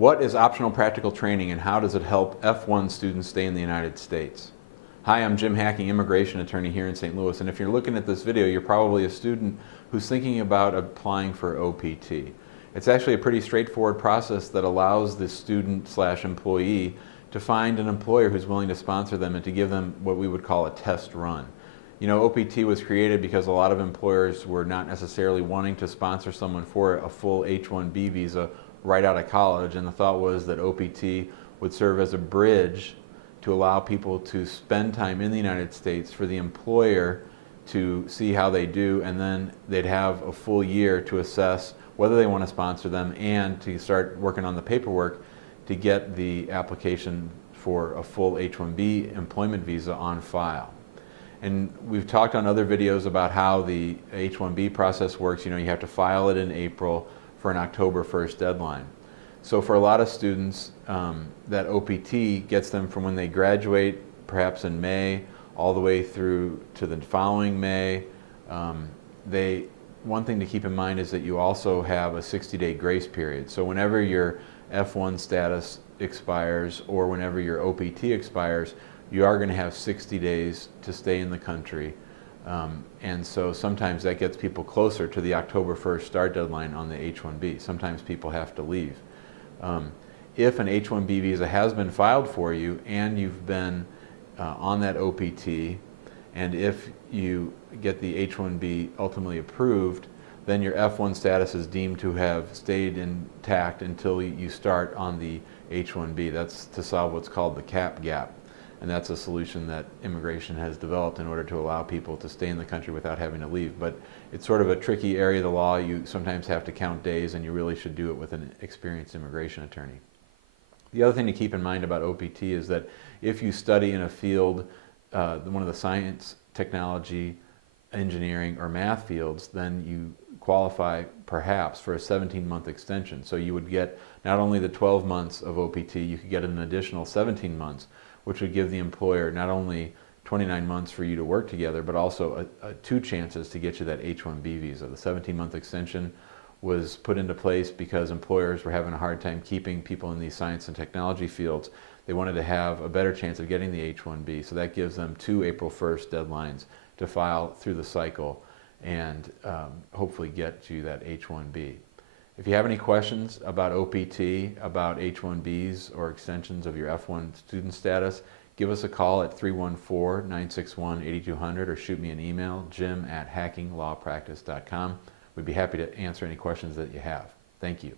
What is optional practical training and how does it help F1 students stay in the United States? Hi, I'm Jim Hacking, immigration attorney here in St. Louis, and if you're looking at this video, you're probably a student who's thinking about applying for OPT. It's actually a pretty straightforward process that allows the student/employee to find an employer who's willing to sponsor them and to give them what we would call a test run. You know, OPT was created because a lot of employers were not necessarily wanting to sponsor someone for a full H-1B visa right out of college, and the thought was that OPT would serve as a bridge to allow people to spend time in the United States for the employer to see how they do, and then they'd have a full year to assess whether they want to sponsor them and to start working on the paperwork to get the application for a full H-1B employment visa on file. And we've talked on other videos about how the H-1B process works. You know, you have to file it in April for an October 1st deadline. So for a lot of students, that OPT gets them from when they graduate, perhaps in May, all the way through to the following May. One thing to keep in mind is that you also have a 60-day grace period. So whenever your F1 status expires or whenever your OPT expires, you are going to have 60 days to stay in the country. And so sometimes that gets people closer to the October 1st start deadline on the H-1B. Sometimes people have to leave. If an H-1B visa has been filed for you and you've been on that OPT, and if you get the H-1B ultimately approved, then your F1 status is deemed to have stayed intact until you start on the H-1B. That's to solve what's called the cap gap. And that's a solution that immigration has developed in order to allow people to stay in the country without having to leave. But it's sort of a tricky area of the law. You sometimes have to count days, and you really should do it with an experienced immigration attorney. The other thing to keep in mind about OPT is that if you study in a field, one of the science, technology, engineering, or math fields, then you qualify perhaps for a 17-month extension. So you would get not only the 12 months of OPT, you could get an additional 17 months, which would give the employer not only 29 months for you to work together, but also two chances to get you that H-1B visa. The 17-month extension was put into place because employers were having a hard time keeping people in these science and technology fields. They wanted to have a better chance of getting the H-1B, so that gives them two April 1st deadlines to file through the cycle and hopefully get you that H-1B. If you have any questions about OPT, about H-1Bs, or extensions of your F1 student status, give us a call at 314-961-8200 or shoot me an email, jim@hackinglawpractice.com. We'd be happy to answer any questions that you have. Thank you.